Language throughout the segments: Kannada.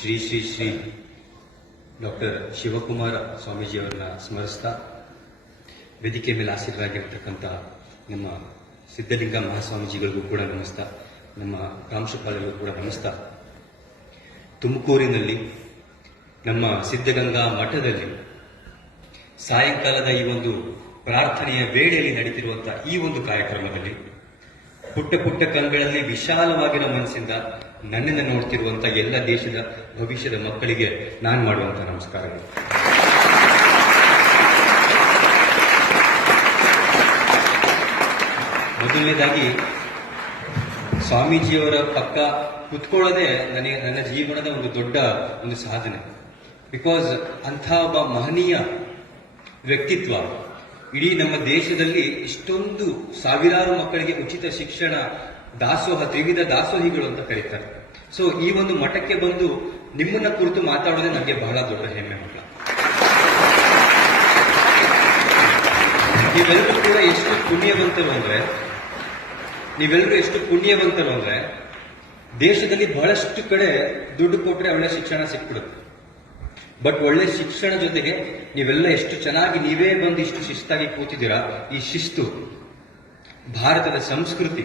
ಶ್ರೀ ಶ್ರೀ ಶ್ರೀ ಡಾಕ್ಟರ್ ಶಿವಕುಮಾರ ಸ್ವಾಮೀಜಿಯವರನ್ನ ಸ್ಮರಿಸ್ತಾ ವೇದಿಕೆ ಮೇಲೆ ಆಸೀನರಾಗಿರ್ತಕ್ಕಂಥ ನಮ್ಮ ಸಿದ್ಧಲಿಂಗ ಮಹಾಸ್ವಾಮೀಜಿಗಳಿಗೂ ಕೂಡ ನಮಸ್ತಾ, ನಮ್ಮ ಪ್ರಾಂಶುಪಾಲರಿಗೂ ಕೂಡ ನಮಸ್ತಾ. ತುಮಕೂರಿನಲ್ಲಿ ನಮ್ಮ ಸಿದ್ಧಗಂಗಾ ಮಠದಲ್ಲಿ ಸಾಯಂಕಾಲದ ಈ ಒಂದು ಪ್ರಾರ್ಥನೆಯ ವೇಳೆಯಲ್ಲಿ ನಡೀತಿರುವಂತಹ ಈ ಒಂದು ಕಾರ್ಯಕ್ರಮದಲ್ಲಿ ಪುಟ್ಟ ಪುಟ್ಟ ಕಣ್ಗಳಲ್ಲಿ ವಿಶಾಲವಾಗಿರೋ ಮನಸ್ಸಿಂದ ನನ್ನನ್ನು ನೋಡ್ತಿರುವಂತಹ ಎಲ್ಲ ದೇಶದ ಭವಿಷ್ಯದ ಮಕ್ಕಳಿಗೆ ನಾನು ಮಾಡುವಂತಹ ನಮಸ್ಕಾರಗಳು. ಮೊದಲನೇದಾಗಿ ಸ್ವಾಮೀಜಿಯವರ ಪಕ್ಕ ಕುತ್ಕೊಳ್ಳೋದೇ ನನ್ನ ಜೀವನದ ಒಂದು ದೊಡ್ಡ ಒಂದು ಸಾಧನೆ. ಬಿಕಾಸ್ ಅಂಥ ಒಬ್ಬ ಮಹನೀಯ ವ್ಯಕ್ತಿತ್ವ ಇಡೀ ನಮ್ಮ ದೇಶದಲ್ಲಿ ಇಷ್ಟೊಂದು ಸಾವಿರಾರು ಮಕ್ಕಳಿಗೆ ಉಚಿತ ಶಿಕ್ಷಣ ದಾಸೋಹ, ತ್ರಿವಿಧ ದಾಸೋಹಿಗಳು ಅಂತ ಕರೀತಾರೆ. ಸೊ ಈ ಒಂದು ಮಠಕ್ಕೆ ಬಂದು ನಿಮ್ಮನ್ನ ಕುರಿತು ಮಾತಾಡೋದೇ ನನಗೆ ಬಹಳ ದೊಡ್ಡ ಹೆಮ್ಮೆ ಮಕ್ಕಳ. ನೀವೆಲ್ಲರೂ ಕೂಡ ಎಷ್ಟು ಪುಣ್ಯವಂತರು ಅಂದ್ರೆ ದೇಶದಲ್ಲಿ ಬಹಳಷ್ಟು ಕಡೆ ದುಡ್ಡು ಕೊಟ್ರೆ ಒಳ್ಳೆ ಶಿಕ್ಷಣ ಸಿಕ್ಬಿಡುತ್ತೆ. ಬಟ್ ಒಳ್ಳೆ ಶಿಕ್ಷಣ ಜೊತೆಗೆ ನೀವೆಲ್ಲ ಎಷ್ಟು ಚೆನ್ನಾಗಿ ನೀವೇ ಬಂದು ಇಷ್ಟು ಶಿಸ್ತಾಗಿ ಕೂತಿದ್ದೀರಾ. ಈ ಶಿಸ್ತು ಭಾರತದ ಸಂಸ್ಕೃತಿ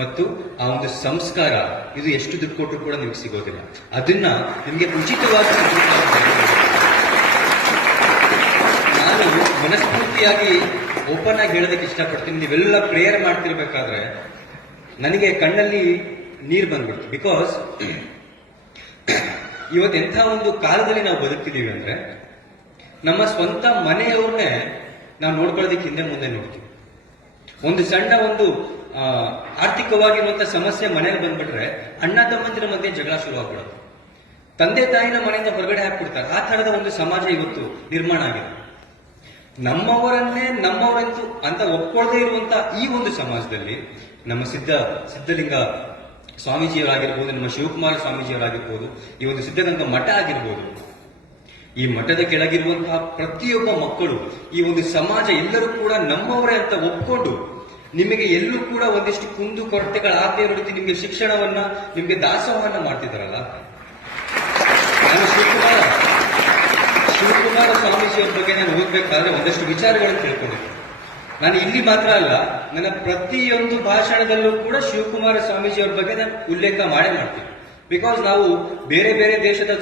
ಮತ್ತು ಆ ಒಂದು ಸಂಸ್ಕಾರ, ಇದು ಎಷ್ಟು ದುಡ್ಡು ಕೊಟ್ಟರು ಕೂಡ ನಿಮ್ಗೆ ಸಿಗೋದಿಲ್ಲ. ಅದನ್ನ ನಿಮ್ಗೆ ಉಚಿತವಾಗಿ ನಾನು ಮನಸ್ಫೂರ್ತಿಯಾಗಿ ಓಪನ್ ಆಗಿ ಹೇಳೋದಕ್ಕೆ ಇಷ್ಟಪಡ್ತೀನಿ. ನೀವೆಲ್ಲ ಪ್ರೇಯರ್ ಮಾಡ್ತಿರ್ಬೇಕಾದ್ರೆ ನನಗೆ ಕಣ್ಣಲ್ಲಿ ನೀರು ಬಂದ್ಬಿಡ್ತು. ಬಿಕಾಸ್ ಇವತ್ತೆಂಥ ಒಂದು ಕಾಲದಲ್ಲಿ ನಾವು ಬದುಕ್ತಿದ್ದೀವಿ ಅಂದ್ರೆ ನಮ್ಮ ಸ್ವಂತ ಮನೆಯವ್ರನ್ನೇ ನಾವು ನೋಡ್ಕೊಳ್ಳೋದಕ್ಕೆ ಹಿಂದೆ ಮುಂದೆ ನೋಡ್ತೀವಿ. ಒಂದು ಸಣ್ಣ ಒಂದು ಆರ್ಥಿಕವಾಗಿರುವಂತಹ ಸಮಸ್ಯೆ ಮನೆಯಲ್ಲಿ ಬಂದ್ಬಿಟ್ರೆ ಅಣ್ಣ ತಮ್ಮಂದಿರ ಮಧ್ಯೆ ಜಗಳ ಶುರು ಆಗ್ಬಿಡುತ್ತೆ. ತಂದೆ ತಾಯಿನ ಮನೆಯಿಂದ ಹೊರಗಡೆ ಹಾಕ್ಬಿಡ್ತಾರೆ. ಆ ತರದ ಒಂದು ಸಮಾಜ ಇವತ್ತು ನಿರ್ಮಾಣ ಆಗಿದೆ. ನಮ್ಮವರಂತೂ ಅಂತ ಒಪ್ಕೊಳ್ಳದೇ ಇರುವಂತಹ ಈ ಒಂದು ಸಮಾಜದಲ್ಲಿ ನಮ್ಮ ಸಿದ್ಧಲಿಂಗ ಸ್ವಾಮೀಜಿಯವರಾಗಿರ್ಬೋದು, ನಮ್ಮ ಶಿವಕುಮಾರ ಸ್ವಾಮೀಜಿಯವರಾಗಿರ್ಬೋದು, ಈ ಒಂದು ಸಿದ್ಧಗಂಗಾ ಮಠ ಆಗಿರ್ಬೋದು, ಈ ಮಠದ ಕೆಳಗಿರುವಂತಹ ಪ್ರತಿಯೊಬ್ಬ ಮಕ್ಕಳು, ಈ ಒಂದು ಸಮಾಜ ಎಲ್ಲರೂ ಕೂಡ ನಮ್ಮವರೇ ಅಂತ ಒಪ್ಕೊಂಡು ನಿಮಗೆ ಎಲ್ಲೂ ಕೂಡ ಒಂದಿಷ್ಟು ಕುಂದು ಕೊರತೆಗಳಾಗದೇ ರೀತಿ ನಿಮಗೆ ಶಿಕ್ಷಣವನ್ನ, ನಿಮಗೆ ದಾಸೋಹವನ್ನ ಮಾಡ್ತಿದ್ದಾರಲ್ಲ. ನಾನು ಶಿವಕುಮಾರ ಸ್ವಾಮೀಜಿಯವರ ಬಗ್ಗೆ ನಾನು ಓದ್ಬೇಕಾದ್ರೆ ಒಂದಷ್ಟು ವಿಚಾರಗಳನ್ನು ತಿಳ್ಕೊಂಡಿದ್ದೆ. ನಾನು ಇಲ್ಲಿ ಮಾತ್ರ ಅಲ್ಲ, ನನ್ನ ಪ್ರತಿಯೊಂದು ಭಾಷಣದಲ್ಲೂ ಕೂಡ ಶಿವಕುಮಾರ ಸ್ವಾಮೀಜಿಯವರ ಬಗ್ಗೆ ನಾನು ಉಲ್ಲೇಖ ಮಾಡ್ತೀನಿ. ಬಿಕಾಸ್ ನಾವು ಬೇರೆ ಬೇರೆ ದೇಶದ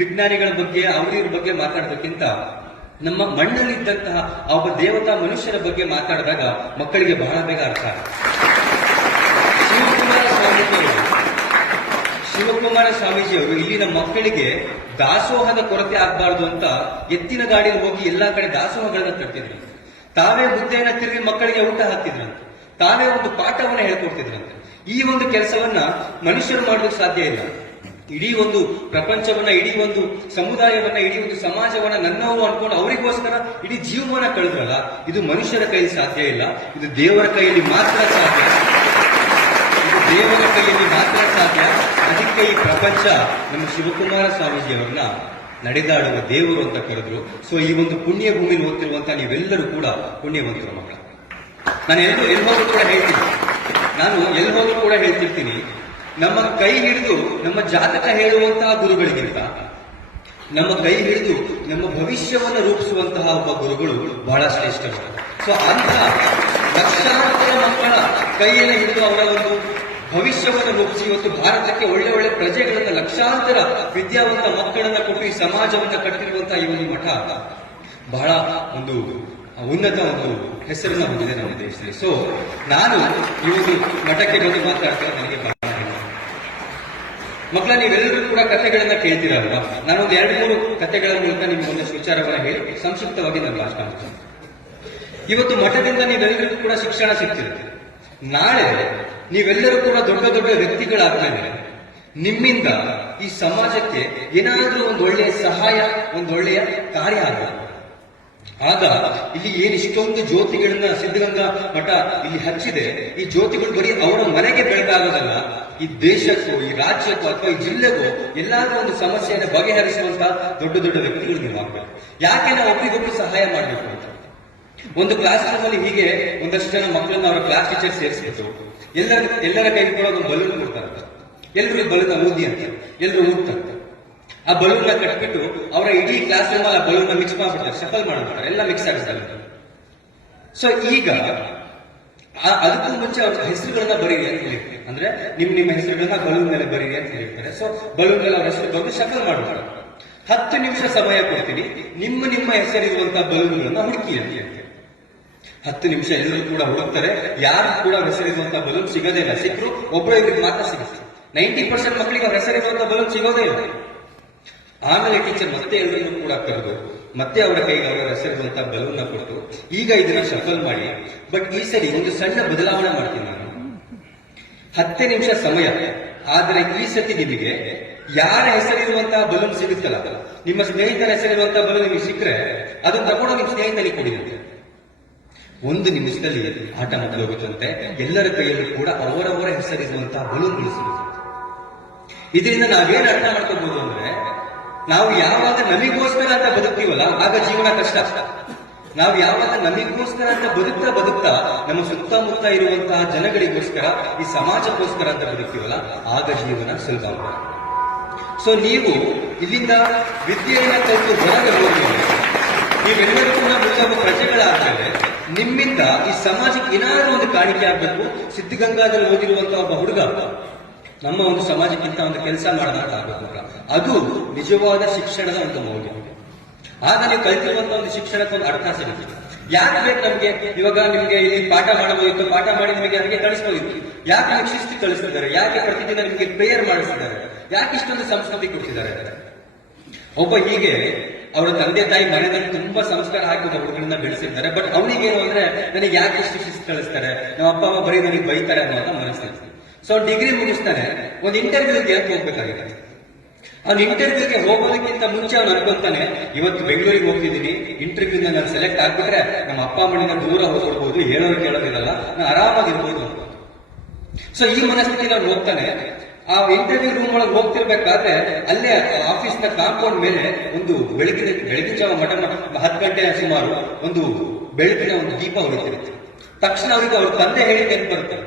ವಿಜ್ಞಾನಿಗಳ ಬಗ್ಗೆ ಅವ್ರ ಬಗ್ಗೆ ಮಾತಾಡೋದಕ್ಕಿಂತ ನಮ್ಮ ಮಣ್ಣಲ್ಲಿದ್ದಂತಹ ಒಬ್ಬ ದೇವತಾ ಮನುಷ್ಯರ ಬಗ್ಗೆ ಮಾತಾಡಿದಾಗ ಮಕ್ಕಳಿಗೆ ಬಹಳ ಬೇಗ ಅರ್ಥ ಆಗುತ್ತೆ. ಶಿವಕುಮಾರ ಸ್ವಾಮೀಜಿಯವರು ಇಲ್ಲಿನ ಮಕ್ಕಳಿಗೆ ದಾಸೋಹದ ಕೊರತೆ ಆಗಬಾರ್ದು ಅಂತ ಎತ್ತಿನ ಗಾಡಿಯಲ್ಲಿ ಹೋಗಿ ಎಲ್ಲಾ ಕಡೆ ದಾಸೋಹಗಳನ್ನ ಕಟ್ಟಿದ್ರು. ತಾವೇ ಮುದ್ದೆಯನ್ನ ತಿರುಗಿ ಮಕ್ಕಳಿಗೆ ಊಟ ಹಾಕ್ತಿದ್ರಂತೆ. ತಾವೇ ಒಂದು ಪಾಠವನ್ನ ಹೇಳ್ಕೊಡ್ತಿದ್ರಂತೆ. ಈ ಒಂದು ಕೆಲಸವನ್ನ ಮನುಷ್ಯರು ಮಾಡೋದಕ್ಕೆ ಸಾಧ್ಯ ಇಲ್ಲ. ಇಡೀ ಒಂದು ಪ್ರಪಂಚವನ್ನ, ಇಡೀ ಒಂದು ಸಮುದಾಯವನ್ನ, ಇಡೀ ಒಂದು ಸಮಾಜವನ್ನ ನನ್ನವರು ಅನ್ಕೊಂಡು ಅವರಿಗೋಸ್ಕರ ಇಡೀ ಜೀವಮಾನ ಕಳೆದ್ರಲ್ಲ, ಇದು ಮನುಷ್ಯರ ಕೈಯಲ್ಲಿ ಸಾಧ್ಯ ಇಲ್ಲ. ಇದು ದೇವರ ಕೈಯಲ್ಲಿ ಮಾತ್ರ ಸಾಧ್ಯ. ಅದಕ್ಕೆ ಈ ಪ್ರಪಂಚ ನಮ್ಮ ಶಿವಕುಮಾರ ಸ್ವಾಮೀಜಿಯವರನ್ನ ನಡೆದಾಡುವ ದೇವರು ಅಂತ ಕರೆದ್ರು. ಸೊ ಈ ಒಂದು ಪುಣ್ಯ ಭೂಮಿಲಿ ಓದ್ತಿರುವಂತಹ ನೀವೆಲ್ಲರೂ ಕೂಡ ಪುಣ್ಯವಂತರು ಮಕ್ಕಳ. ನಾನು ಎಲ್ಲಿ ಹೋದ್ರು ಕೂಡ ಹೇಳ್ತಿರ್ತೀನಿ, ನಮ್ಮ ಕೈ ಹಿಡಿದು ನಮ್ಮ ಜಾತಕ ಹೇಳುವಂತಹ ಗುರುಗಳಿಗಿಂತ ನಮ್ಮ ಕೈ ಹಿಡಿದು ನಮ್ಮ ಭವಿಷ್ಯವನ್ನು ರೂಪಿಸುವಂತಹ ಒಬ್ಬ ಗುರುಗಳು ಬಹಳ ಶ್ರೇಷ್ಠರು. ಸೊ ಅಂತ ಲಕ್ಷಾಂತರ ಮಕ್ಕಳ ಕೈಯನ್ನು ಹಿಡಿದು ಅವರ ಒಂದು ಭವಿಷ್ಯವನ್ನು ರೂಪಿಸಿ ಇವತ್ತು ಭಾರತಕ್ಕೆ ಒಳ್ಳೆ ಒಳ್ಳೆ ಪ್ರಜೆಗಳನ್ನ, ಲಕ್ಷಾಂತರ ವಿದ್ಯಾವಂತ ಮಕ್ಕಳನ್ನ ಕೊಟ್ಟು ಈ ಸಮಾಜವನ್ನ ಕಟ್ಟಿರುವಂತಹ ಈ ಒಂದು ಮಠ ಬಹಳ ಒಂದು ಉನ್ನತ ಒಂದು ಹೆಸರನ್ನ ಹೊಂದಿದೆ ನಮ್ಮ ದೇಶದಲ್ಲಿ. ಸೊ ನಾನು ಈ ಒಂದು ಮಠಕ್ಕೆ ಬಂದು ಮಾತಾಡ್ತಾ ನನಗೆ ಮಕ್ಕಳ, ನೀವೆಲ್ಲರೂ ಕೂಡ ಕಥೆಗಳನ್ನ ಕೇಳ್ತೀರಲ್ಲ. ನಾನೊಂದು 2-3 ಕಥೆಗಳ ಮೂಲಕ ನಿಮ್ಗೆ ಒಂದಷ್ಟು ವಿಚಾರವನ್ನ ಹೇಳಿ ಸಂಕ್ಷಿಪ್ತವಾಗಿ ನಾನು ಭಾಷಣ ಮಾಡ್ತೀನಿ. ಇವತ್ತು ಮಠದಿಂದ ನೀವೆಲ್ಲರಿಗೂ ಕೂಡ ಶಿಕ್ಷಣ ಸಿಗ್ತಿರುತ್ತೆ. ನಾಳೆ ನೀವೆಲ್ಲರೂ ಕೂಡ ದೊಡ್ಡ ದೊಡ್ಡ ವ್ಯಕ್ತಿಗಳಾದ್ಮೇಲೆ ನಿಮ್ಮಿಂದ ಈ ಸಮಾಜಕ್ಕೆ ಏನಾದ್ರೂ ಒಂದು ಒಳ್ಳೆಯ ಸಹಾಯ, ಒಂದು ಒಳ್ಳೆಯ ಕಾರ್ಯ ಆಗುತ್ತೆ. ಆಗ ಇಲ್ಲಿ ಇಷ್ಟೊಂದು ಜ್ಯೋತಿಗಳನ್ನ ಸಿದ್ಧಗಂಗಾ ಮಠ ಇಲ್ಲಿ ಹಚ್ಚಿದೆ. ಈ ಜ್ಯೋತಿಗಳು ಬರೀ ಅವರ ಮನೆಗೆ ಬೆಳಗಾಗೋದಲ್ಲ, ಈ ದೇಶಕ್ಕೂ, ಈ ರಾಜ್ಯಕ್ಕೂ ಅಥವಾ ಈ ಜಿಲ್ಲೆಗೂ ಎಲ್ಲಾದ್ರೂ ಒಂದು ಸಮಸ್ಯೆಯನ್ನು ಬಗೆಹರಿಸುವಂತಹ ದೊಡ್ಡ ದೊಡ್ಡ ವ್ಯಕ್ತಿಗಳು ನೀವು ಆಗ್ಬೇಕು. ಯಾಕೆ ನಾವು ಒಬ್ರಿಗೊಬ್ರು ಸಹಾಯ ಮಾಡಬೇಕು ಅಂತ ಒಂದು ಕ್ಲಾಸ್ ರೂಮಲ್ಲಿ ಹೀಗೆ ಒಂದಷ್ಟು ಜನ ಮಕ್ಕಳನ್ನ ಅವರ ಕ್ಲಾಸ್ ಟೀಚರ್ ಸೇರಿಸ್ಬಿಟ್ಟು ಎಲ್ಲರ ಕೈಗೆ ಕೂಡ ಒಂದು ಬಲೂನ್ ಕೊಡ್ತಾರೆ. ಎಲ್ರು ಬಲೂನ್ ಊದಿ ಅಂತ ಎಲ್ರು ಊದ್ತಾರೆ. ಆ ಬಲೂನ್ ಕಟ್ಬಿಟ್ಟು ಅವರ ಇಡೀ ಕ್ಲಾಸ್ ರೂಮ್ ಆ ಬಲೂನ್ ಮಿಕ್ಸ್ ಮಾಡ್ಬಿಡ್ತಾರೆ, ಶಫಲ್ ಮಾಡ್ಬಿಡ್ತಾರೆ, ಎಲ್ಲ ಮಿಕ್ಸ್ ಆಗಿರ್ತಾರೆ. ಸೊ ಈಗ ಅದಕ್ಕೂ ಮುಂಚೆ ಅವ್ರ ಹೆಸರುಗಳನ್ನ ಬರೀರಿ ಅಂತ ಹೇಳಿರ್ತಾರೆ. ಅಂದ್ರೆ ನಿಮ್ಮ ಹೆಸರುಗಳನ್ನ ಬಲೂನ್ ಮೇಲೆ ಬರೀರಿ ಅಂತ ಹೇಳಿರ್ತಾರೆ. ಸೊ ಬಲೂನ್ ಮೇಲೆ ಅವ್ರ ಹೆಸರು ಬಂದು ಶಫಲ್ ಮಾಡ್ತಾರೆ. 10 ನಿಮಿಷ ಸಮಯ ಕೊಡ್ತೀನಿ, ನಿಮ್ಮ ಹೆಸರಿರುವಂತಹ ಬಲೂನ್ಗಳನ್ನ ಹುಡುಕಿ ಅಂತ ಹೇಳ್ತಾರೆ. 10 ನಿಮಿಷ ಎಲ್ಲರೂ ಕೂಡ ಹುಡುಕ್ತಾರೆ. ಯಾರು ಕೂಡ ಹೆಸರಿರುವಂತಹ ಬಲೂನ್ ಸಿಗೋದೇ ಇಲ್ಲ. ಸಿಕ್ಕರು ಒಬ್ಬರಿಗೆ ಮಾತ್ರ ಸಿಗುತ್ತೆ. 90% ಮಕ್ಕಳಿಗೆ ಅವ್ರ ಹೆಸರಿರುವಂತಹ ಬಲೂನ್ ಸಿಗೋದೇ ಇಲ್ಲ. ಆಮೇಲೆ ಟೀಚರ್ ಮತ್ತೆ ಎಲ್ಲರೂ ಕೂಡ ಕರೆದು ಮತ್ತೆ ಅವರ ಕೈಗೆ ಅವರ ಹೆಸರಿರುವಂತಹ ಬಲೂನ್ ಕೊಟ್ಟು ಈಗ ಇದನ್ನ ಶಫಲ್ ಮಾಡಿ, ಬಟ್ ಈ ಸರಿ ಒಂದು ಸಣ್ಣ ಬದಲಾವಣೆ ಮಾಡ್ತೀನಿ ನಾನು. 10 ನಿಮಿಷ ಸಮಯ, ಆದರೆ ಈ ಸತಿ ನಿಮಗೆ ಯಾರ ಹೆಸರಿರುವಂತಹ ಬಲೂನ್ ಸಿಗುತ್ತಲ್ಲ, ನಿಮ್ಮ ಸ್ನೇಹಿತರ ಹೆಸರಿರುವಂತಹ ಬಲೂನ್ ನಿಮಗೆ ಸಿಕ್ಕರೆ ಅದನ್ನ ತಗೊಂಡು ನಿಮ್ಮ ಸ್ನೇಹಿತರಿಗೆ ಕೊಡಿದಂತೆ. 1 ನಿಮಿಷದಲ್ಲಿ ಆಟ ಮುಗಿದೋಗುತ್ತಂತೆ. ಎಲ್ಲರ ಕೈಯಲ್ಲೂ ಕೂಡ ಅವರವರ ಹೆಸರಿರುವಂತಹ ಬಲೂನ್ಗಳು ಸಿಗುತ್ತೆ. ಇದರಿಂದ ನಾವೇನ್ ಅರ್ಥ ಮಾಡ್ಕೋಬಹುದು ಅಂದ್ರೆ, ನಾವು ಯಾವಾಗ ನಮಿಗೋಸ್ಕರ ಅಂತ ಬದುಕ್ತೀವಲ್ಲ ಆಗ ಜೀವನ ಕಷ್ಟ. ನಾವು ಯಾವಾಗ ನಮಿಗೋಸ್ಕರ ಅಂತ ಬದುಕ್ತಾ ನಮ್ಮ ಸುತ್ತಮುತ್ತ ಇರುವಂತಹ ಜನಗಳಿಗೋಸ್ಕರ, ಈ ಸಮಾಜಕ್ಕೋಸ್ಕರ ಅಂತ ಬದುಕ್ತೀವಲ್ಲ ಆಗ ಜೀವನ ಸುಲಭ. ಸೊ ನೀವು ಇಲ್ಲಿಂದ ವಿದ್ಯೆಯನ್ನ ಕಲಿತು ಹೊರಗೆ ಹೋಗಿ ನೀವೆಲ್ಲರೂ ಕೂಡ ಮುಂದೆ ಪ್ರಜೆಗಳಾಗ್ತದೆ. ನಿಮ್ಮಿಂದ ಈ ಸಮಾಜಕ್ಕೆ ಏನಾದ್ರೂ ಒಂದು ಕಾಣಿಕೆ ಆಗ್ಬೇಕು. ಸಿದ್ಧಗಂಗಾದಲ್ಲಿ ಓದಿರುವಂತಹ ಒಬ್ಬ ಹುಡುಗ ನಮ್ಮ ಒಂದು ಸಮಾಜಕ್ಕಿಂತ ಒಂದು ಕೆಲಸ ಮಾಡೋದಂತ ಆಗಬೇಕು. ಅದು ನಿಜವಾದ ಶಿಕ್ಷಣದ ಒಂದು ಮೌಲ್ಯ. ಆಗ ನೀವು ಕಲಿತಿರುವಂತಹ ಒಂದು ಶಿಕ್ಷಣಕ್ಕೆ ಒಂದು ಅರ್ಥ ಸಿಗುತ್ತೆ. ಯಾಕೆ ಬೇಕು ನಮ್ಗೆ? ಇವಾಗ ನಿಮ್ಗೆ ಇಲ್ಲಿ ಪಾಠ ಮಾಡಬಹುದಿತ್ತು, ಪಾಠ ಮಾಡಿ ನಿಮಗೆ ಹಾಗೆ ಕಳಿಸಬಹುದಿತ್ತು. ಯಾಕೆ ನಿಮ್ಗೆ ಶಿಸ್ತು ಕಳಿಸ್ತಿದ್ದಾರೆ? ಯಾಕೆ ಪ್ರತಿದಿನ ನಿಮಗೆ ಪ್ರೇಯರ್ ಮಾಡಿಸ್ತಿದ್ದಾರೆ? ಯಾಕೆ ಇಷ್ಟೊಂದು ಸಂಸ್ಕೃತಿ ಕೊಡ್ತಿದ್ದಾರೆ? ಒಬ್ಬ ಹೀಗೆ ಅವರ ತಂದೆ ತಾಯಿ ಮನೆಯಲ್ಲಿ ತುಂಬಾ ಸಂಸ್ಕಾರ ಹಾಕಿ ಒಬ್ಬ ಹುಡುಗರನ್ನ ಬೆಳೆಸಿರ್ತಾರೆ. ಬಟ್ ಅವನಿಗೇನು ಅಂದ್ರೆ, ನನಗೆ ಯಾಕೆ ಇಷ್ಟು ಶಿಸ್ತು ಕಳಿಸ್ತಾರೆ, ನಮ್ಮ ಅಪ್ಪ ಅಮ್ಮ ಬರೀ ನನಗೆ ಬೈತಾರೆ ಅನ್ನೋ ಮನಸ್ಸಿರ್ತಾರೆ. ಸೊ ಡಿಗ್ರಿ ಮುಗಿಸ್ತಾನೆ, ಒಂದು ಇಂಟರ್ವ್ಯೂಗೆ ಯಾಕೆ ಹೋಗ್ಬೇಕಾಗಿದೆ. ಅವ್ನು ಇಂಟರ್ವ್ಯೂಗೆ ಹೋಗೋದಕ್ಕಿಂತ ಮುಂಚೆ ಅವ್ನು ಅನ್ಕೊಂತಾನೆ, ಇವತ್ತು ಬೆಂಗಳೂರಿಗೆ ಹೋಗ್ತಿದ್ದೀನಿ, ಇಂಟರ್ವ್ಯೂನ ನಾನು ಸೆಲೆಕ್ಟ್ ಆಗ್ಬಿಟ್ರೆ ನಮ್ಮ ಅಪ್ಪ ಅಮ್ಮನಿಂದ ದೂರ ಹೋಗ್ಬಿಡ್ಬೋದು, ಹೇಳೋರು ಕೇಳೋದಿರಲ್ಲ, ನಾನು ಆರಾಮಾಗಿರ್ಬೋದು ಅಂತ. ಸೊ ಈ ಮನಸ್ಥಿತಿಗೆ ಅವ್ನು ಹೋಗ್ತಾನೆ. ಆ ಇಂಟರ್ವ್ಯೂ ರೂಮ್ ಒಳಗೆ ಹೋಗ್ತಿರ್ಬೇಕಾದ್ರೆ ಅಲ್ಲೇ ಆಫೀಸ್ ನ ಕಾಂಪೌಂಡ್ ಮೇಲೆ ಒಂದು ಬೆಳಗಿನ ಜಾವ 10 ಗಂಟೆ ಸುಮಾರು ಒಂದು ಬೆಳಕಿನ ಒಂದು ದೀಪ ಹೊಳಿತಿರುತ್ತೆ. ತಕ್ಷಣ ಅವ್ರಿಗೆ ಅವ್ರ ತಂದೆ ಹೇಳಿ ನೆನಪು ಬರುತ್ತೆ,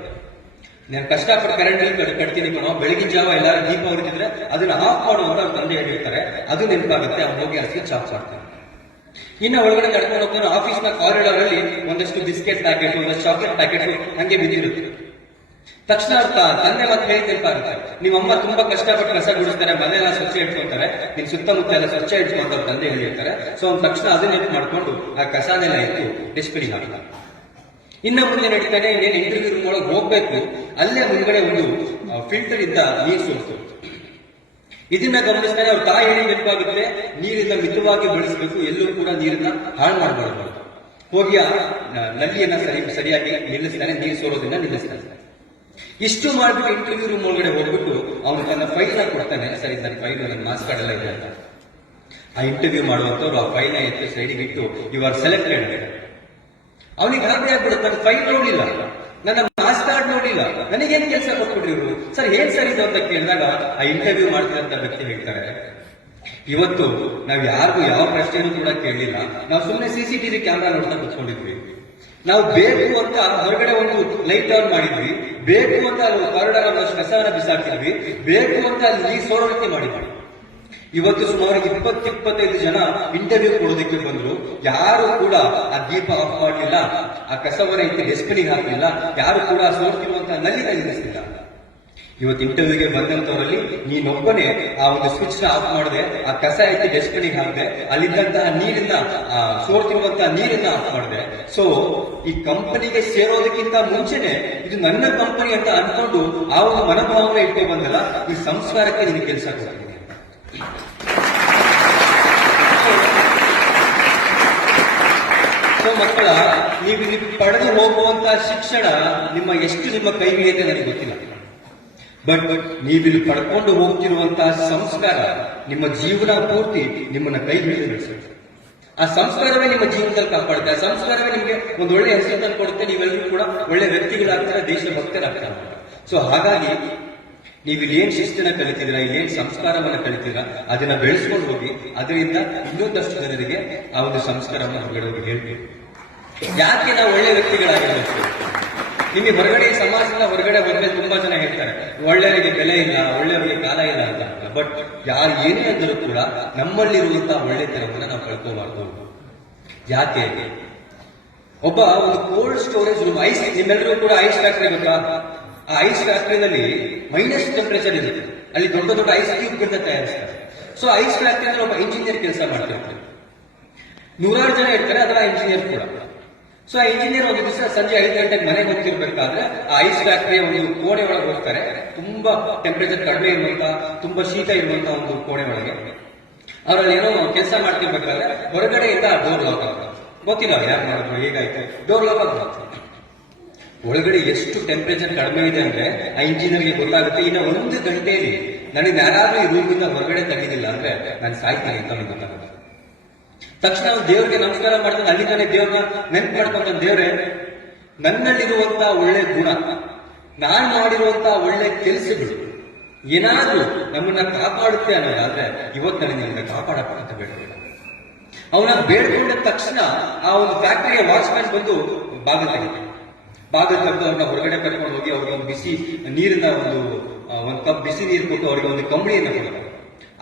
ನಾನು ಕಷ್ಟಪಟ್ಟು ಕರೆಂಟ್ ಅಲ್ಲಿ ಕಟ್ತೀನಿ ಕಣೋ, ಬೆಳಗಿನ ಜಾವ ಎಲ್ಲಾರು ದೀಪ ಹೊಡಿತಿದ್ರೆ ಅದನ್ನ ಆಫ್ ಮಾಡು ಅಂತ ಅವ್ರ ತಂದೆ ಹೇಳಿರ್ತಾರೆ. ಅದು ನೆನಪಾಗುತ್ತೆ. ಅವ್ನು ಹೋಗಿ ಅದಕ್ಕೆ ಚಾಪ್ ಮಾಡ್ತಾನೆ. ಇನ್ನು ಒಳಗಡೆ ನಡ್ಕೊಂಡು ಹೋಗ್ತಾನೆ. ಆಫೀಸ್ ನ ಕಾರಿಡಾರ್ ಅಲ್ಲಿ ಒಂದಷ್ಟು ಬಿಸ್ಕೆಟ್ ಪ್ಯಾಕೆಟ್, ಒಂದಷ್ಟು ಚಾಕ್ಲೇಟ್ ಪ್ಯಾಕೆಟ್ ಹಂಗೆ ಬಿದ್ದಿರುತ್ತೆ. ತಕ್ಷಣ ತಂದೆ ಮತ್ತೆ ಹೇಳಿ ನೆನಪಾಗುತ್ತೆ, ನಿಮ್ಮಮ್ಮ ತುಂಬಾ ಕಷ್ಟಪಟ್ಟು ಕಸ ಗುಡಿಸ್ತಾರೆ, ಮನೆಯೆಲ್ಲ ಸ್ವಚ್ಛ ಇಟ್ಕೊಂತಾರೆ, ನಿಮ್ ಸುತ್ತಮುತ್ತ ಎಲ್ಲ ಸ್ವಚ್ಛ ಇಟ್ಕೊಂತಾರೆ ತಂದೆ ಹೇಳಿರ್ತಾರೆ. ಸೊ ಅವ್ನು ತಕ್ಷಣ ಅದನ್ನ ನೆನಪು ಮಾಡ್ಕೊಂಡು ಆ ಕಸನೆಲ್ಲ ಎತ್ತು ಡಸ್ಟ್ಬಿನ್ ಹಾಕ್ತಾನೆ. ಇನ್ನ ಮುಂದೆ ನಡೀತಾನೆ. ಇನ್ನೇನು ಇಂಟರ್ವ್ಯೂ ರೂಮ್ ಒಳಗೆ ಹೋಗ್ಬೇಕು, ಅಲ್ಲೇ ಮುಂದ್ಗಡೆ ಒಂದು ಫಿಲ್ಟರ್ ಇದ್ದ ನೀರು ಸೋರ್ತು. ಇದನ್ನ ಗಮನಿಸ್ತಾನೆ. ಅವ್ರ ತಾಯಿ ಹೇಳಿ ನೆನಪಾಗುತ್ತೆ, ನೀರನ್ನ ಮಿತವಾಗಿ ಬಳಸಬೇಕು, ಎಲ್ಲೂ ಕೂಡ ನೀರನ್ನ ಹಾಳು ಮಾಡಬಾರ್ದು. ಹೋಗಿ ಆ ನಲ್ಲಿಯನ್ನ ಸರಿಯಾಗಿ ನಿಲ್ಲಿಸ್ತಾನೆ, ನೀರು ಸೋರೋದನ್ನ ನಿಲ್ಲಿಸ್ತಾನೆ. ಇಷ್ಟು ಮಾಡ್ಬಿಟ್ಟು ಇಂಟರ್ವ್ಯೂ ರೂಮ್ ಒಳಗಡೆ ಹೋಗ್ಬಿಟ್ಟು ಅವನು ತನ್ನ ಫೈಲ್ ನ ಕೊಡ್ತಾನೆ. ಸರಿ, ನನ್ನ ಫೈಲ್ ನನ್ನ ಮಾರ್ಕ್ಸ್ ಕಾರ್ಡ್ ಎಲ್ಲ ಇದೆ ಅಂತ. ಆ ಇಂಟರ್ವ್ಯೂ ಮಾಡುವಂತವ್ರು ಆ ಫೈಲ್ ನ ಎತ್ತು ಸೈಡಿಗೆ ಇಟ್ಟು, ಯು ಆರ್ ಸೆಲೆಕ್ಟೆಡ್. ಅವನಿಗೆ ಗಾಬರಿ ಆಗ್ಬಿಡುತ್ತೆ, ನನ್ನ ಫೈಲ್ ನೋಡ್ಲಿಲ್ಲ, ನನ್ನ ಮಾರ್ಕ್ಸ್ ಕಾರ್ಡ್ ನೋಡ್ಲಿಲ್ಲ, ನನಗೇನು ಕೆಲಸ ಕೊಟ್ಬಿಟ್ರಿ ಇವರು, ಸರ್ ಏನ್ ಸರ್ ಇದು ಅಂತ ಕೇಳಿದಾಗ ಆ ಇಂಟರ್ವ್ಯೂ ಮಾಡ್ತಿರಂತ ವ್ಯಕ್ತಿ ಹೇಳ್ತಾರೆ, ಇವತ್ತು ನಾವು ಯಾರಿಗೂ ಯಾವ ಪ್ರಶ್ನೆನೂ ಕೂಡ ಕೇಳಲಿಲ್ಲ, ನಾವು ಸುಮ್ಮನೆ CCTV ಕ್ಯಾಮ್ರಾ ನೋಡ್ತಾ ಕೂತ್ಕೊಂಡಿದ್ವಿ. ನಾವು ಬೇಕು ಅಂತ ಹೊರಗಡೆ ಒಂದು ಲೈಟ್ ಆನ್ ಮಾಡಿದ್ವಿ, ಬೇಕು ಅಂತ ಅಲ್ಲಿ ಕಾರಿಡಾರ್ ಒಂದಷ್ಟು ಕಸವನ್ನ ಬಿಸಾಕ್ತಿದ್ವಿ, ಬೇಕು ಅಂತ ಅಲ್ಲಿ ಸೋರೋಕೆ ಮಾಡಿದ್ವಿ. ಇವತ್ತು ಸುಮಾರು 20-25 ಜನ ಇಂಟರ್ವ್ಯೂ ಕೊಡೋದಕ್ಕೆ ಬಂದ್ರು. ಯಾರು ಕೂಡ ಆ ದೀಪ ಆಫ್ ಮಾಡಲಿಲ್ಲ, ಆ ಕಸವನ್ನ ಇಟ್ಟು ಡಸ್ಟ್ಬಿನ್ಗೆ ಹಾಕಲಿಲ್ಲ, ಯಾರು ಕೂಡ ಸೋರ್ತಿರುವಂತಹ ನಲ್ಲಿ ನಿಲ್ಲಿಸಲಿಲ್ಲ. ಇವತ್ತು ಇಂಟರ್ವ್ಯೂಗೆ ಬಂದಂತವರಲ್ಲಿ ನೀನೊಬ್ಬನೇ ಆ ಒಂದು ಸ್ವಿಚ್ ನ ಆಫ್ ಮಾಡದೆ, ಆ ಕಸ ಎತ್ತಿ ಡಸ್ಟ್ಬಿನ್ಗೆ ಹಾಕಿದೆ, ಅಲ್ಲಿದ್ದಂತಹ ನೀರನ್ನ ಸೋರ್ತಿರುವಂತಹ ನೀರನ್ನ ಆಫ್ ಮಾಡಿದೆ. ಸೊ ಈ ಕಂಪನಿಗೆ ಸೇರೋದಕ್ಕಿಂತ ಮುಂಚೆನೆ ಇದು ನನ್ನ ಕಂಪನಿ ಅಂತ ಅನ್ಕೊಂಡು ಆ ಒಂದು ಮನೋಭಾವನೆ ಇಟ್ಕೊಂಡು ಬಂದಲ್ಲ, ಈ ಸಂಸ್ಕಾರಕ್ಕೆ ನಿನಗೆ ಕೆಲಸ ಕೊಡ್ತೀನಿ. ಸೊ ಮಕ್ಕಳ, ನೀವು ಪಡೆದು ಹೋಗುವಂತಹ ಶಿಕ್ಷಣ ನಿಮ್ಮ ಕೈ ಹಿಡಿಯುತ್ತೆ ನನಗೆ ಗೊತ್ತಿಲ್ಲ. ಬಟ್ ನೀವಿಲ್ಲಿ ಪಡ್ಕೊಂಡು ಹೋಗ್ತಿರುವಂತಹ ಸಂಸ್ಕಾರ ನಿಮ್ಮ ಜೀವನ ಪೂರ್ತಿ ನಿಮ್ಮನ್ನ ಕೈ ಹಿಡಿದು ನಡೆಸುತ್ತೆ. ಆ ಸಂಸ್ಕಾರವೇ ನಿಮ್ಮ ಜೀವನದಲ್ಲಿ ಕಾಪಾಡುತ್ತೆ. ಆ ಸಂಸ್ಕಾರವೇ ನಿಮಗೆ ಒಂದು ಒಳ್ಳೆ ಹೆಸರು ತಂದು ಕೊಡುತ್ತೆ. ನೀವೆಲ್ಲರೂ ಕೂಡ ಒಳ್ಳೆ ವ್ಯಕ್ತಿಗಳಾಗ್ತಾರೆ, ದೇಶಭಕ್ತರಾಗ್ತಾರೆ. ಸೊ ಹಾಗಾಗಿ ನೀವು ಇಲ್ಲೇನ್ ಶಿಸ್ತನ್ನ ಕಲಿತಿದ್ದೀರಾ, ಇಲ್ಲೇನ್ ಸಂಸ್ಕಾರವನ್ನ ಕಲಿತೀರಾ, ಅದನ್ನ ಬೆಳೆಸ್ಕೊಂಡು ಹೋಗಿ, ಅದರಿಂದ ಇನ್ನೊಂದಷ್ಟು ಜನರಿಗೆ ಆ ಒಂದು ಸಂಸ್ಕಾರವನ್ನು ಹೊರಗಡೆ ಹೋಗಿ ಹೇಳ್ಬೇಕು. ಯಾಕೆ ನಾವು ಒಳ್ಳೆ ವ್ಯಕ್ತಿಗಳಾಗಿರಬೇಕು? ನಿಮಗೆ ಹೊರಗಡೆ ಸಮಾಜದಿಂದ ಹೊರಗಡೆ ಬಂದ್ರೆ ತುಂಬಾ ಜನ ಹೇಳ್ತಾರೆ ಒಳ್ಳೆಯವರಿಗೆ ಬೆಲೆ ಇಲ್ಲ, ಒಳ್ಳೆಯವರಿಗೆ ಕಾಲ ಇಲ್ಲ ಅಂತ. ಬಟ್ ಯಾರು ಏನೇ ಅಂದರೂ ಕೂಡ ನಮ್ಮಲ್ಲಿರುವಂತಹ ಒಳ್ಳೆತನವನ್ನು ನಾವು ಕಳ್ಕೋಬಾರ್ದು. ಯಾಕೆ? ಒಬ್ಬ ಒಂದು ಕೋಲ್ಡ್ ಸ್ಟೋರೇಜ್ ರೂಮ್, ಐಸ್, ನಿಮ್ಮೆಲ್ಲರೂ ಕೂಡ ಐಸ್ ಫ್ಯಾಕ್ಟರಿ ಗೊತ್ತಾ? ಆ ಐಸ್ ಫ್ಯಾಕ್ಟರಿನಲ್ಲಿ ಮೈನಸ್ ಟೆಂಪರೇಚರ್ ಇರುತ್ತೆ. ಅಲ್ಲಿ ದೊಡ್ಡ ದೊಡ್ಡ ಐಸ್ ಕ್ಯೂಬ್ಗಳನ್ನ ತಯಾರಿಸ್ತಾರೆ. ಸೊ ಐಸ್ ಫ್ಯಾಕ್ಟರಿಯಲ್ಲಿ ಒಬ್ಬ ಇಂಜಿನಿಯರ್ ಕೆಲಸ ಮಾಡ್ತಿರ್ತಾರೆ. 100 ಜನ ಇರ್ತಾರೆ, ಅದರ ಇಂಜಿನಿಯರ್ ಕೂಡ. ಸೊ ಆ ಇಂಜಿನಿಯರ್ ಒಂದು ದಿವಸ ಸಂಜೆ 5 ಗಂಟೆಗೆ ಮನೆಗೆ ಹೋಗ್ತಿರ್ಬೇಕಾದ್ರೆ ಆ ಐಸ್ ಫ್ಯಾಕ್ಟರಿಯ ಒಂದು ಕೋಣೆ ಒಳಗೆ ಹೋಗ್ತಾರೆ. ತುಂಬಾ ಟೆಂಪರೇಚರ್ ಕಡಿಮೆ ಇರುವಂತ, ತುಂಬಾ ಶೀತ ಇರುವಂತ ಒಂದು ಕೋಣೆ ಒಳಗೆ ಅವರಲ್ಲಿ ಏನೋ ಕೆಲಸ ಮಾಡ್ತಿರ್ಬೇಕಾದ್ರೆ ಹೊರಗಡೆಯಿಂದ ಡೋರ್ ಲಾಕ್ ಆಗುತ್ತೆ. ಗೊತ್ತಿಲ್ಲ ಯಾರು ಮಾಡಿದ್ರು, ಹೇಗಾಯ್ತು, ಡೋರ್ ಲಾಕ್ ಆಗುತ್ತೆ. ಒಳಗಡೆ ಎಷ್ಟು ಟೆಂಪರೇಚರ್ ಕಡಿಮೆ ಇದೆ ಅಂದ್ರೆ ಆ ಇಂಜಿನಿಯರ್ಗೆ ಗೊತ್ತಾಗುತ್ತೆ. ಇನ್ನು 1 ಗಂಟೆಯಲ್ಲಿ ನನಗೆ ಯಾರಾದ್ರೂ ಈ ರೂಮಿಂದ ಹೊರಗಡೆ ತೆಗೆದಿಲ್ಲ ಅಂದ್ರೆ ನಾನು ಸಾಯ್ತೀನಿ ಅಂತ ನನಗೆ ಗೊತ್ತಾಗುತ್ತೆ. ತಕ್ಷಣ ಅವ್ನು ದೇವ್ರಿಗೆ ನಮಸ್ಕಾರ ಮಾಡ್ತಾನೆ. ಅಲ್ಲಿಂದಾನೆ ದೇವ್ರನ್ನ ನೆನ್ಪು ಮಾಡ್ಕೊಂತಾನೆ, ದೇವ್ರೆ ನನ್ನಲ್ಲಿರುವಂತಹ ಒಳ್ಳೆ ಗುಣ, ನಾನು ಮಾಡಿರುವಂತಹ ಒಳ್ಳೆ ಕೆಲಸಗಳು ಏನಾದ್ರೂ ನಮ್ಮನ್ನ ಕಾಪಾಡುತ್ತೆ ಅನ್ನೋದಾದ್ರೆ ಇವತ್ತು ನನಗೆ ನಿಮ್ಮನ್ನ ಕಾಪಾಡಪ್ಪ ಅಂತ ಬೇಡ್ಬೇಡ. ಅವನ ಬೇಡ್ಕೊಂಡ ತಕ್ಷಣ ಆ ಒಂದು ಫ್ಯಾಕ್ಟರಿಯ ವಾಚ್ಮ್ಯಾನ್ ಬಂದು ಬಾಗಿಲು ತೆಗಿತಾನೆ. ಬಾಗಿಲು ತೆಗೆದು ಅವ್ರನ್ನ ಹೊರಗಡೆ ಕರ್ಕೊಂಡು ಹೋಗಿ ಅವ್ರಿಗೆ ಒಂದು ಬಿಸಿ ನೀರಿನ ಒಂದು ಕಪ್ ಬಿಸಿ ನೀರು ಕೊಟ್ಟು ಅವ್ರಿಗೆ ಒಂದು ಕಂಬಳಿಯನ್ನು ಕೊಡ್ತಾರೆ.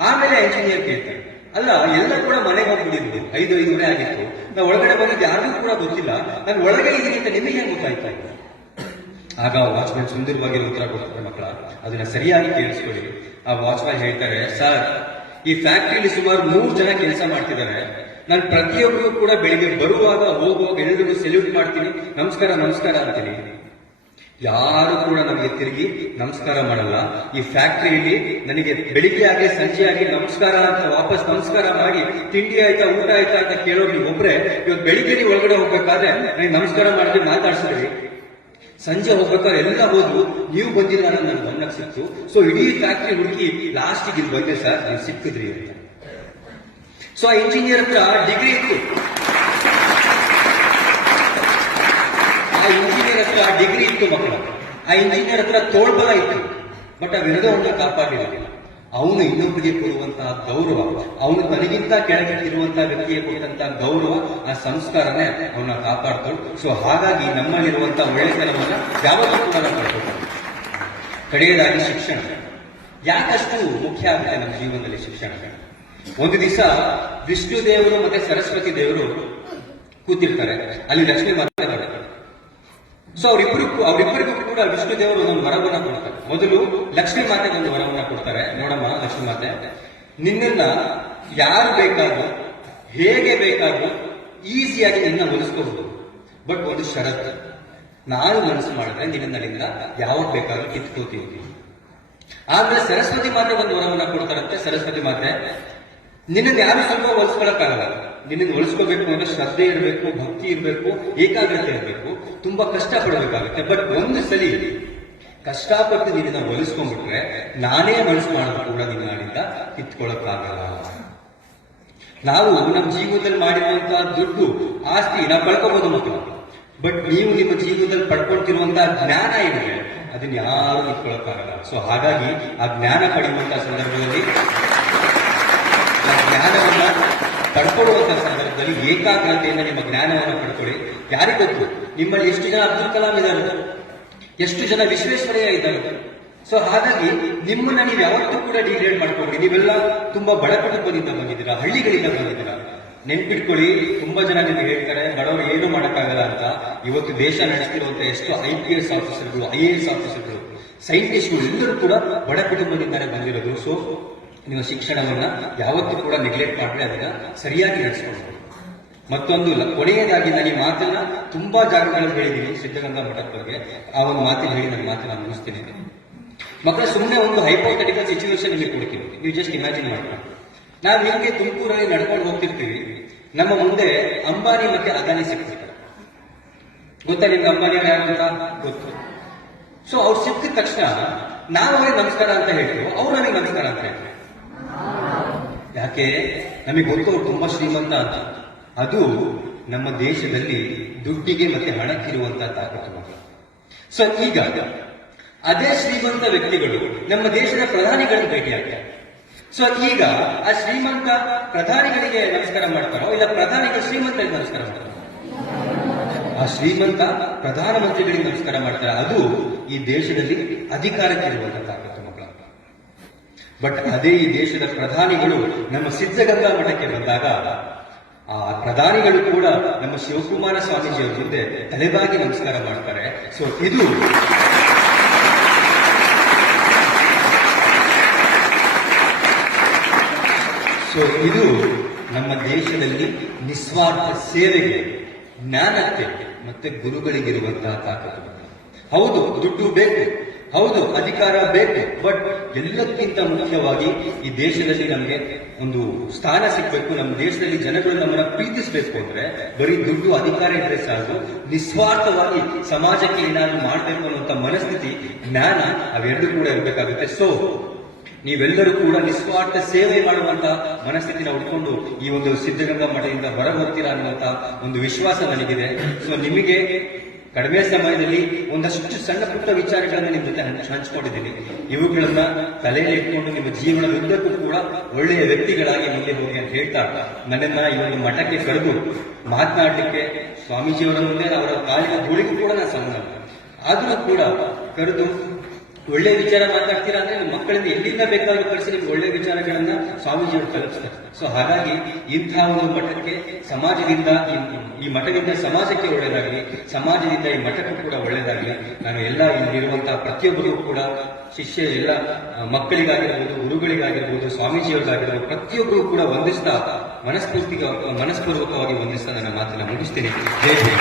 ಆಮೇಲೆ ಇಂಜಿನಿಯರ್ ಕೇಳ್ತಾರೆ, ಅಲ್ಲ ಎಲ್ಲ ಕೂಡ ಮನೆಗೆ ಹೋಗ್ಬಿಟ್ಟಿದ್ರು, 5:05 ಆಗಿತ್ತು, ನಾವು ಒಳಗಡೆ ಬಂದಿದ್ದು ಯಾರಿಗೂ ಕೂಡ ಗೊತ್ತಿಲ್ಲ, ನಾನು ಒಳಗಡೆ ಇದೀನಿ ಅಂತ ನಿಮಗೆ ಹೆಂಗ್ ಗೊತ್ತಾಯ್ತಾ? ಆಗ ವಾಚ್ಮ್ಯಾನ್ ಸುಂದರವಾಗಿ ಉತ್ತರ ಕೊಡ್ತಾರೆ, ಮಕ್ಕಳ ಅದನ್ನ ಸರಿಯಾಗಿ ಕೇಳಿಸ್ಕೊಳ್ಳಿ. ಆ ವಾಚ್ಮ್ಯಾನ್ ಹೇಳ್ತಾರೆ, ಸರ್ ಈ ಫ್ಯಾಕ್ಟ್ರಿಯಲ್ಲಿ ಸುಮಾರು 3 ಜನ ಕೆಲಸ ಮಾಡ್ತಿದ್ದಾರೆ. ನಾನು ಪ್ರತಿಯೊಬ್ಬರು ಕೂಡ ಬೆಳಿಗ್ಗೆ ಬರುವಾಗ ಹೋಗುವಾಗ ಎಲ್ಲರಿಗೂ ಸೆಲ್ಯೂಟ್ ಮಾಡ್ತೀನಿ, ನಮಸ್ಕಾರ ನಮಸ್ಕಾರ ಅಂತೀನಿ. ಯಾರು ಕೂಡ ನನಗೆ ತಿರುಗಿ ನಮಸ್ಕಾರ ಮಾಡಲ್ಲ. ಈ ಫ್ಯಾಕ್ಟರಿಯಲ್ಲಿ ನನಗೆ ಬೆಳಿಗ್ಗೆ ಆಗಿ ಸಂಜೆ ಆಗಿ ನಮಸ್ಕಾರ ಅಂತ ವಾಪಸ್ ನಮಸ್ಕಾರ ಮಾಡಿ ತಿಂಡಿ ಆಯ್ತಾ ಊಟ ಆಯ್ತಾ ಅಂತ ಕೇಳೋರು ನೀವು ಒಬ್ರೆ. ಇವತ್ತು ಬೆಳಿಗ್ಗೆ ನೀವು ಒಳಗಡೆ ಹೋಗ್ಬೇಕಾದ್ರೆ ನನಗೆ ನಮಸ್ಕಾರ ಮಾಡಿ ಮಾತಾಡ್ಸಿದ್ರಿ, ಸಂಜೆ ಹೋಗ್ಬೇಕಾದ್ರೆ ಎಲ್ಲ ಹೋದ್ರು, ನೀವು ಬಂದಿಲ್ಲ ಅನ್ನೋದು ನನ್ನ ಗಮನಕ್ಕೆ ಸಿಕ್ತು. ಸೊ ಇಡೀ ಫ್ಯಾಕ್ಟರಿ ಹುಡುಕಿ ಲಾಸ್ಟಿಗೆ ಇಲ್ಲಿ ಬಂದೆ ಸರ್, ನೀವು ಸಿಕ್ಕಿದ್ರಿ ಅಂತ. ಸೊ ಆ ಇಂಜಿನಿಯರ್ ಹತ್ರ ಡಿಗ್ರಿ ಇತ್ತು, ಮಕ್ಕಳ. ಆ ಇಂಜಿನಿಯರ್ ಹತ್ರ ತೋಳ್ಬಲ ಇತ್ತು, ಬಟ್ ಆ ವಿರೋಧವನ್ನು ಕಾಪಾಡಿರಲಿಲ್ಲ. ಅವನು ಇನ್ನೊಬ್ಬರಿಗೆ ಕೊಡುವಂತಹ ಗೌರವ, ಅವನು ತನಗಿಂತ ಕೆಳಗಿರುವಂತಹ ವ್ಯಕ್ತಿಗೆ ಕೊಟ್ಟಂತಹ ಗೌರವ, ಆ ಸಂಸ್ಕಾರನೇ ಅವನ್ನ ಕಾಪಾಡ್ತು. ಸೊ ಹಾಗಾಗಿ ನಮ್ಮಲ್ಲಿರುವಂತಹ ಒಳ್ಳೆತನವನ್ನ ಯಾವಾಗಲೂ ಕೂಡ ನಾವು ಕಳ್ಕೊಳ್ತೀವಿ. ಕಡೆಯದಾಗಿ ಶಿಕ್ಷಣ ಯಾಕಷ್ಟು ಮುಖ್ಯ ಆಗುತ್ತೆ ನಮ್ಮ ಜೀವನದಲ್ಲಿ ಶಿಕ್ಷಣ. ಒಂದು ದಿವಸ ವಿಷ್ಣು ದೇವರು ಮತ್ತೆ ಸರಸ್ವತಿ ದೇವರು ಕೂತಿರ್ತಾರೆ, ಅಲ್ಲಿ ಲಕ್ಷ್ಮೀ ಮಾತೆ ಬರ್ತಾರೆ. ಸೊ ಅವರಿಬ್ಬರಿಗೂ ಕೂಡ ವಿಷ್ಣು ದೇವರು ಒಂದು ವರವನ್ನ ಕೊಡ್ತಾರೆ. ಮೊದಲು ಲಕ್ಷ್ಮೀ ಮಾತೆಗೆ ಒಂದು ವರವನ್ನ ಕೊಡ್ತಾರೆ, ನೋಡಮ್ಮ ಲಕ್ಷ್ಮೀ ಮಾತೆ, ನಿನ್ನನ್ನ ಯಾರು ಬೇಕಾದ್ರೂ ಹೇಗೆ ಬೇಕಾದ್ರೂ ಈಸಿಯಾಗಿ ನಿನ್ನ ಒಲಿಸ್ಕೋಬಹುದು, ಬಟ್ ಒಂದು ಷರತ್ತು, ನಾನು ಮನಸ್ಸು ಮಾಡಿದ್ರೆ ನಿನ್ನಲ್ಲಿಂದ ಯಾವಾಗ ಬೇಕಾದ್ರೂ ಕಿತ್ಕೋತೀವಿ. ಆದ್ರೆ ಸರಸ್ವತಿ ಮಾತೆ ಒಂದು ವರವನ್ನ ಕೊಡ್ತಾರಂತೆ. ಸರಸ್ವತಿ ಮಾತೆ, ನಿನ್ನನ್ನು ಯಾರು ಸ್ವಲ್ಪ ಒಲಿಸ್ಕೊಳಕ್ಕಾಗಲ್ಲ, ನಿನ್ನನ್ನು ಒಲಿಸ್ಕೋಬೇಕು ಅಂದ್ರೆ ಶ್ರದ್ಧೆ ಇರಬೇಕು, ಭಕ್ತಿ ಇರಬೇಕು, ಏಕಾಗ್ರತೆ ಇರಬೇಕು, ತುಂಬಾ ಕಷ್ಟ ಪಡಬೇಕಾಗುತ್ತೆ. ಬಟ್ ಒಂದು ಸಲಿ ಕಷ್ಟಪಟ್ಟು ನಿನ್ನ ಒಲಿಸ್ಕೊಂಡ್ಬಿಟ್ರೆ ನಾನೇ ಮನಸ್ಸು ಮಾಡೋದು ಕೂಡ ನಿನ್ನ ನಾಡಿಂದ ಕಿತ್ಕೊಳ್ಳಕ್ಕಾಗಲ್ಲ. ನಾವು ನಮ್ಮ ಜೀವನದಲ್ಲಿ ಮಾಡಿರುವಂತಹ ದುಡ್ಡು ಆಸ್ತಿ ನಾವು ಕಳ್ಕೋಬಹುದು ಮಕ್ಕಳು, ಬಟ್ ನೀವು ನಿಮ್ಮ ಜೀವನದಲ್ಲಿ ಪಡ್ಕೊಳ್ತಿರುವಂತಹ ಜ್ಞಾನ ಏನಿದೆ ಅದನ್ನ ಯಾರು ಕಿತ್ಕೊಳ್ಳಕ್ಕಾಗಲ್ಲ. ಸೊ ಹಾಗಾಗಿ ಆ ಜ್ಞಾನ ಪಡೆಯುವಂತಹ ಸಂದರ್ಭದಲ್ಲಿ, ಆ ಜ್ಞಾನವನ್ನ ಪಡ್ಕೊಳ್ಳುವಂತಹ ಸಂದರ್ಭದಲ್ಲಿ ಏಕಾಗ್ರತೆಯಿಂದ ನಿಮ್ಮ ಜ್ಞಾನವನ್ನು ಪಡ್ಕೊಳ್ಳಿ. ಯಾರಿಗೂ ಗೊತ್ತು ನಿಮ್ಮಲ್ಲಿ ಎಷ್ಟು ಜನ ಅಬ್ದುಲ್ ಕಲಾಂ ಇದ್ದಾರೆ, ಎಷ್ಟು ಜನ ವಿಶ್ವೇಶ್ವರಯ್ಯ ಇದ್ದಾರೆ. ಸೊ ಹಾಗಾಗಿ ನಿಮ್ಮನ್ನ ನೀವು ಯಾವತ್ತೂ ಕೂಡ ಡಿಗ್ರೇಡ್ ಮಾಡ್ಕೊಬೇಡಿ. ನೀವೆಲ್ಲ ತುಂಬಾ ಬಡ ಕುಟುಂಬದಿಂದ ಬಂದಿದ್ದೀರಾ, ಹಳ್ಳಿಗಳಿಂದ ಬಂದಿದ್ದೀರಾ. ನೆನ್ಪಿಟ್ಕೊಳ್ಳಿ, ತುಂಬಾ ಜನ ನಿಮಗೆ ಹೇಳ್ತಾರೆ ಬಡವರು ಏನು ಮಾಡೋಕ್ಕಾಗಲ್ಲ ಅಂತ. ಇವತ್ತು ದೇಶ ನಡೆಸ್ತಿರುವಂತಹ ಎಷ್ಟು IPS ಆಫೀಸರ್ಗಳು, IAS ಆಫೀಸರ್ಗಳು, ಸೈಂಟಿಸ್ಟ್ಗಳು ಎಲ್ಲರೂ ಕೂಡ ಬಡ ಕುಟುಂಬದಿಂದಾನೇ ಬಂದಿರೋದು. ಸೊ ನೀವು ಶಿಕ್ಷಣವನ್ನ ಯಾವತ್ತೂ ಕೂಡ ನೆಗ್ಲೆಕ್ಟ್ ಮಾಡಿದ್ರೆ ಅದನ್ನ ಸರಿಯಾಗಿ ನಡೆಸ್ಕೊಳ್ಬೋದು. ಮತ್ತೊಂದು ಕೊನೆಯದಾಗಿ ನಾನು ಈ ಮಾತನ್ನ ತುಂಬಾ ಜಾಗಗಳಲ್ಲಿ ಹೇಳಿದ್ದೀನಿ, ಸಿದ್ಧಗಂಗಾ ಮಠದ ಬಗ್ಗೆ. ಆ ಒಂದು ಮಾತಿನ ಹೇಳಿ ನನ್ನ ಮಾತನ್ನ ಮುಗಿಸ್ತೀನಿ. ಮಕ್ಕಳ ಸುಮ್ಮನೆ ಒಂದು ಹೈಪೋಥೆಟಿಕಲ್ ಸಿಚುವೇಶನ್ ನಿಮಗೆ ಕೊಡ್ತೀನಿ, ನೀವು ಜಸ್ಟ್ ಇಮ್ಯಾಜಿನ್ ಮಾಡ್ಕೊಂಡು. ನಾವು ನಿಮಗೆ ತುಮಕೂರಲ್ಲಿ ನಡ್ಕೊಂಡು ಹೋಗ್ತಿರ್ತೀವಿ, ನಮ್ಮ ಮುಂದೆ ಅಂಬಾನಿ ಮತ್ತೆ ಅದಾನಿ ಸಿಕ್ತಿರ್ತಾರೆ. ಗೊತ್ತಾ ನಿಮ್ಗೆ ಅಂಬಾನಿ ಯಾರು ಅಂತ? ಗೊತ್ತು. ಸೊ ಅವ್ರು ಸಿಕ್ಕಿದ ತಕ್ಷಣ ನಾವು ಅವ್ರಿಗೆ ನಮಸ್ಕಾರ ಅಂತ ಹೇಳ್ತೀವಿ, ಅವ್ರು ನನಗೆ ನಮಸ್ಕಾರ ಅಂತ ಹೇಳ್ತಾರೆ. ಯಾಕೆ? ನಮಗೆ ಗೊತ್ತು ಅವ್ರು ತುಂಬಾ ಶ್ರೀಮಂತ ಅಂತ. ಅದು ನಮ್ಮ ದೇಶದಲ್ಲಿ ದುಡ್ಡಿಗೆ ಮತ್ತೆ ಹಣಕ್ಕಿರುವಂತಹ ತಾಕತ್ತು. ಸೊ ಈಗ ಅದೇ ಶ್ರೀಮಂತ ವ್ಯಕ್ತಿಗಳು ನಮ್ಮ ದೇಶದ ಪ್ರಧಾನಿಗಳನ್ನು ಭೇಟಿಯಾಗ್ತಾರೆ. ಸೊ ಈಗ ಆ ಶ್ರೀಮಂತ ಪ್ರಧಾನಿಗಳಿಗೆ ನಮಸ್ಕಾರ ಮಾಡ್ತಾರೋ ಇಲ್ಲ ಪ್ರಧಾನಿಗಳು ಶ್ರೀಮಂತರಿಗೆ ನಮಸ್ಕಾರ ಮಾಡ್ತಾರೋ? ಆ ಶ್ರೀಮಂತ ಪ್ರಧಾನಮಂತ್ರಿಗಳಿಗೆ ನಮಸ್ಕಾರ ಮಾಡ್ತಾರೆ. ಅದು ಈ ದೇಶದಲ್ಲಿ ಅಧಿಕಾರಕ್ಕಿರುವಂತಹ ತಾಕತ್ತು ಮಕ್ಕಳ. ಬಟ್ ಅದೇ ಈ ದೇಶದ ಪ್ರಧಾನಿಗಳು ನಮ್ಮ ಸಿದ್ಧಗಂಗಾ ಮಠಕ್ಕೆ ಬಂದಾಗ ಆ ಪ್ರಧಾನಿಗಳು ಕೂಡ ನಮ್ಮ ಶಿವಕುಮಾರ ಸ್ವಾಮೀಜಿಯವರ ಮುಂದೆ ತಲೆಬಾಗಿ ನಮಸ್ಕಾರ ಮಾಡ್ತಾರೆ. ಸೊ ಇದು ನಮ್ಮ ದೇಶದಲ್ಲಿ ನಿಸ್ವಾರ್ಥ ಸೇವೆಗೆ, ಜ್ಞಾನಕ್ಕೆ ಮತ್ತೆ ಗುರುಗಳಿಗಿರುವಂತಹ ತಾಕತ್ತು. ಹೌದು, ದುಡ್ಡು ಬೇಕು, ಹೌದು, ಅಧಿಕಾರ ಬೇಕು, ಬಟ್ ಎಲ್ಲಕ್ಕಿಂತ ಮುಖ್ಯವಾಗಿ ಈ ದೇಶದಲ್ಲಿ ನಮಗೆ ಒಂದು ಸ್ಥಾನ ಸಿಗಬೇಕು, ನಮ್ಮ ದೇಶದಲ್ಲಿ ಜನಗಳು ನಮ್ಮನ್ನ ಪ್ರೀತಿಸಬೇಕು ಅಂದ್ರೆ ಬರೀ ದುಡ್ಡು ಅಧಿಕಾರ ಇದ್ರೆ ಸಾಕು. ನಿಸ್ವಾರ್ಥವಾಗಿ ಸಮಾಜಕ್ಕೆ ಏನಾದ್ರು ಮಾಡಬೇಕು ಅನ್ನುವಂಥ ಮನಸ್ಥಿತಿ, ಜ್ಞಾನ ಅವೆರಡೂ ಕೂಡ ಇರಬೇಕಾಗುತ್ತೆ. ಸೊ ನೀವೆಲ್ಲರೂ ಕೂಡ ನಿಸ್ವಾರ್ಥ ಸೇವೆ ಮಾಡುವಂತ ಮನಸ್ಥಿತಿನ ಉಟ್ಕೊಂಡು ಈ ಒಂದು ಸಿದ್ಧಗಂಗಾ ಮಠದಿಂದ ಹೊರ ಬರ್ತೀರಾ ಅನ್ನುವಂತ ಒಂದು ವಿಶ್ವಾಸ ನನಗಿದೆ. ಸೊ ನಿಮಗೆ ಕಡಿಮೆ ಸಮಯದಲ್ಲಿ ಒಂದಷ್ಟು ಸಣ್ಣ ಪುಟ್ಟ ವಿಚಾರಗಳನ್ನ ನಿಮ್ ಜೊತೆ ಹಂಚ್ಕೊಂಡಿದ್ದೀನಿ. ಇವುಗಳನ್ನ ತಲೆಯಲ್ಲಿ ಇಟ್ಕೊಂಡು ನಿಮ್ಮ ಜೀವನದುದ್ದಕ್ಕೂ ಕೂಡ ಒಳ್ಳೆಯ ವ್ಯಕ್ತಿಗಳಾಗಿ ಮುಂದೆ ಹೋಗಿ ಅಂತ ಹೇಳ್ತಾ, ನನ್ನನ್ನ ಈ ಒಂದು ಮಠಕ್ಕೆ ಕರೆದು ಮಾತನಾಡಲಿಕ್ಕೆ ಸ್ವಾಮೀಜಿಯವರ ಮುಂದೆ ಅವರ ಕಾಲಿನ ಧೂಳಿಗೂ ಕೂಡ ನಾನು ಸಣ್ಣ, ಆದ್ರೂ ಕೂಡ ಕರೆದು ಒಳ್ಳೆ ವಿಚಾರ ಮಾತಾಡ್ತೀರಾ ಅಂದ್ರೆ ನಿಮ್ಮ ಮಕ್ಕಳಿಂದ ಎಲ್ಲಿಂದ ಬೇಕಾದ್ರೂ ಕಳಿಸಿ ನಿಮ್ಗೆ ಒಳ್ಳೆ ವಿಚಾರಗಳನ್ನ ಸ್ವಾಮೀಜಿಯವರು ಕಲಿಸ್ತಾರೆ. ಸೊ ಹಾಗಾಗಿ ಇಂತಹ ಒಂದು ಮಠಕ್ಕೆ ಸಮಾಜದಿಂದ, ಈ ಮಠದಿಂದ ಸಮಾಜಕ್ಕೆ ಒಳ್ಳೇದಾಗಲಿ, ಸಮಾಜದಿಂದ ಈ ಮಠಕ್ಕೂ ಕೂಡ ಒಳ್ಳೇದಾಗಲಿ. ನಾನು ಎಲ್ಲ ಇಲ್ಲಿರುವಂತಹ ಪ್ರತಿಯೊಬ್ಬರಿಗೂ ಕೂಡ ಶಿಷ್ಯ ಎಲ್ಲ ಮಕ್ಕಳಿಗಾಗಿರ್ಬೋದು, ಗುರುಗಳಿಗಾಗಿರ್ಬೋದು, ಸ್ವಾಮೀಜಿಯವರಿಗಾಗಿರ್ಬೋದು, ಪ್ರತಿಯೊಬ್ಬರು ಕೂಡ ವಂದಿಸ್ತಾ ಮನಸ್ಪೂರ್ವಕವಾಗಿ ವಂದಿಸ್ತಾ ನನ್ನ ಮಾತನ್ನ ಮುಗಿಸ್ತೀನಿ. ಜೈ ಶ್ರೀ